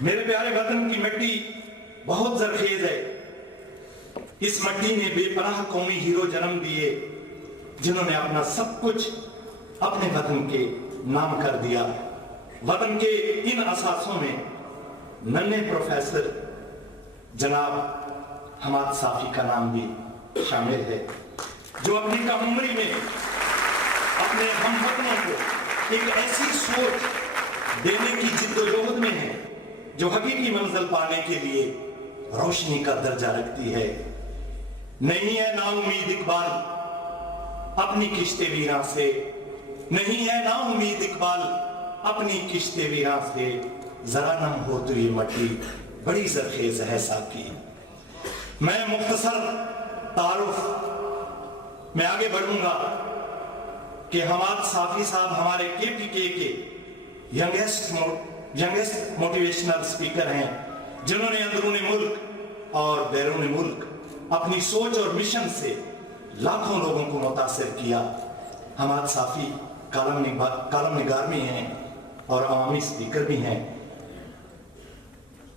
میرے پیارے وطن کی مٹی بہت زرخیز ہے. اس مٹی نے بے پناہ قومی ہیرو جنم دیے جنہوں نے اپنا سب کچھ اپنے وطن کے نام کر دیا. وطن کے ان اثاثوں میں ننھے پروفیسر جناب حماد صافی کا نام بھی شامل ہے، جو اپنی کم عمری میں اپنے ہم وطنوں کو ایک ایسی سوچ دینے کی جد و جہد میں ہے جو حقیقی منزل پانے کے لیے روشنی کا درجہ رکھتی ہے. نہیں ہے نا امید اقبال اپنی کشت ویراں سے، نہیں ہے نا امید اقبال اپنی کشت ویراں سے، ذرا نم ہو تو یہ مٹی بڑی زرخیز ہے ساقی. میں مختصر تعارف میں آگے بڑھوں گا کہ حماد صافی صاحب ہمارے کے پی کے ینگسٹ موٹیویشنل اسپیکر ہیں، جنہوں نے اندرون ملک اور بیرون ملک اپنی سوچ اور مشن سے لاکھوں لوگوں کو متاثر کیا. حماد صافی کالم نگار بھی ہیں اور عوامی اسپیکر بھی ہیں.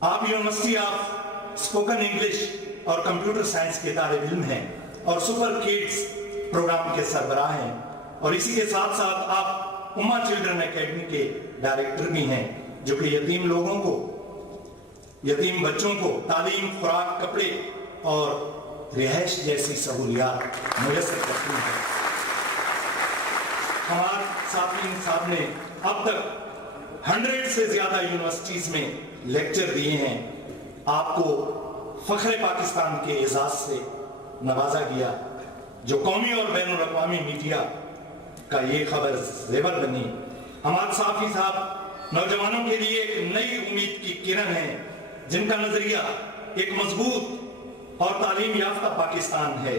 آپ یونیورسٹی آف اسپوکن انگلش اور کمپیوٹر سائنس کے طالب علم ہیں اور سپر کڈز پروگرام کے سربراہ ہیں، اور اسی کے ساتھ ساتھ آپ اما چلڈرن اکیڈمی کے ڈائریکٹر بھی ہیں، جو کہ یتیم لوگوں کو، یتیم بچوں کو تعلیم، خوراک، کپڑے اور رہائش جیسی سہولیات میسر کرتی ہیں. ہمارے صافی صاحب نے اب تک 100 سے زیادہ یونیورسٹیز میں لیکچر دیے ہیں. آپ کو فخر پاکستان کے اعزاز سے نوازا گیا، جو قومی اور بین الاقوامی میڈیا کا یہ خبر زیور بنی. حماد صافی صاحب نوجوانوں کے لیے ایک نئی امید کی کرن ہے، جن کا نظریہ ایک مضبوط اور تعلیم یافتہ پاکستان ہے.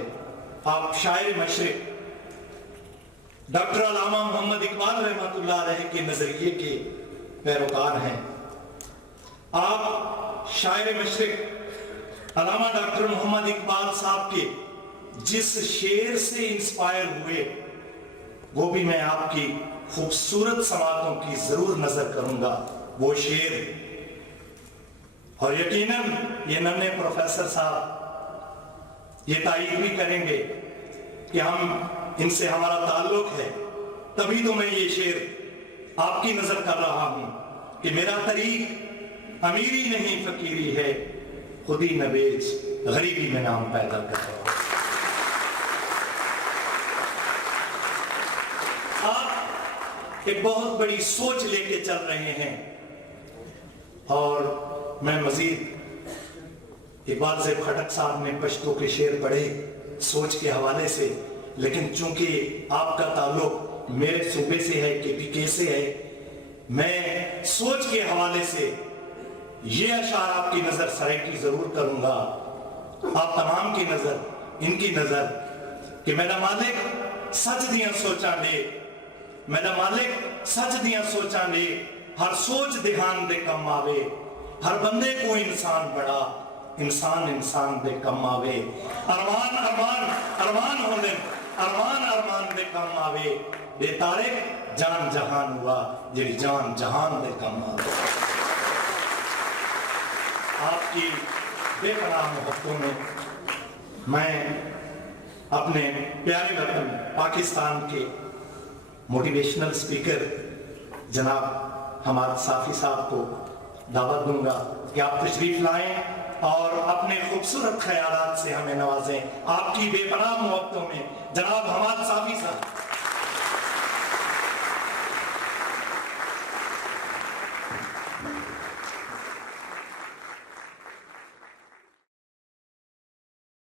آپ شاعر مشرق ڈاکٹر علامہ محمد اقبال رحمۃ اللہ علیہ کے نظریے کے پیروکار ہیں. آپ شاعر مشرق علامہ ڈاکٹر محمد اقبال صاحب کے جس شعر سے انسپائر ہوئے، وہ بھی میں آپ کی خوبصورت سماعتوں کی ضرور نظر کروں گا. وہ شعر، اور یقیناً یہ ننھے پروفیسر صاحب یہ تائید بھی کریں گے کہ ہم ان سے ہمارا تعلق ہے، تبھی تو میں یہ شعر آپ کی نظر کر رہا ہوں کہ میرا طریق امیری نہیں فقیری ہے، خودی نہ بیچ غریبی میں نام پیدا کر رہا ہوں. آپ ایک بہت بڑی سوچ لے کے چل رہے ہیں، اور میں مزید اقبال زیب خٹک صاحب نے پشتو کے شعر پڑھے سوچ کے حوالے سے، لیکن چونکہ آپ کا تعلق میرے صوبے سے ہے، کے پی کے سے ہے، میں سوچ کے حوالے سے یہ اشعار آپ کی نظر سرائکی ضرور کروں گا، آپ تمام کی نظر، ان کی نظر، کہ میرا مالک سچ دیاں سوچاں دے، میرا مالک سچ دیاں سوچاں دے، ہر سوچ دھیان دے کم آوے، ہر بندے کو انسان بڑا، انسان انسان دے کم آوے، ارمان ارمان ارمان ہونے، ارمان ارمان دے کم آوے، بے تارک جان جہان ہوا، جی جان جہان دے کم آوے. آپ کی بے پناہ محبتوں میں میں اپنے پیارے وطن پاکستان کے موٹیویشنل اسپیکر جناب حماد صافی صاحب کو دعوت دوں گا کہ آپ تشریف لائیں اور اپنے خوبصورت خیالات سے ہمیں نوازیں. آپ کی بے پناہ محبتوں میں جناب حماد صافی صاحب.